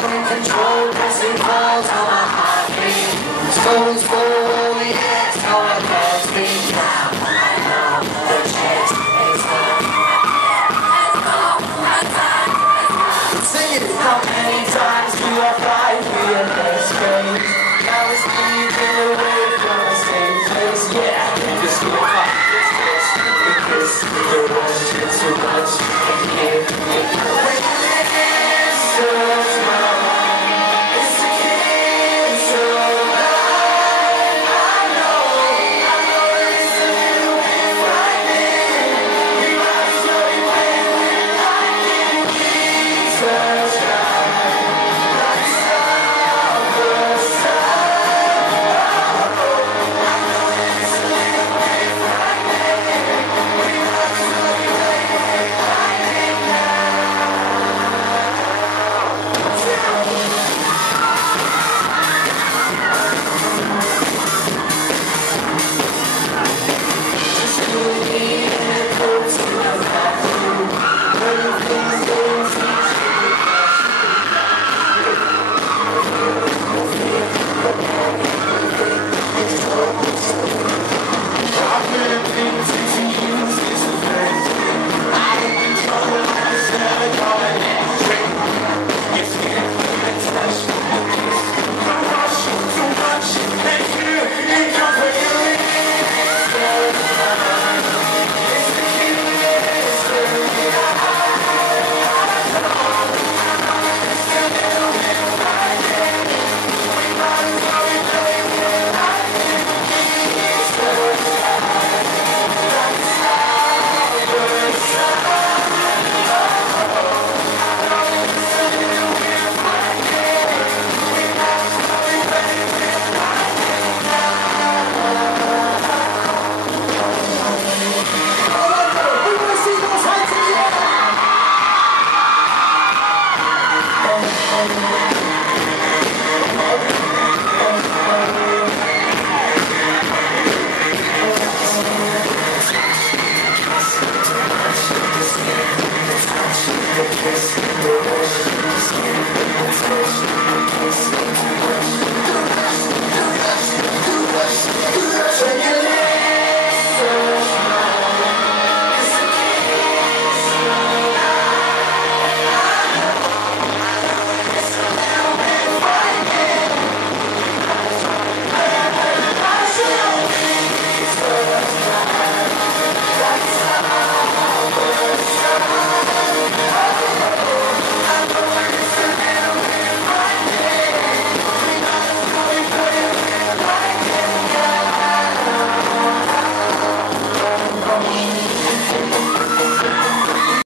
I'm in control, pressing calls on my heartbeat. Stones full, yeah, it's how I can't speak now. I know the chance is gone. Sing it. How many times do I fight for your best friend? Now it's leaving away from the same place. Yeah, because we're not this, because we're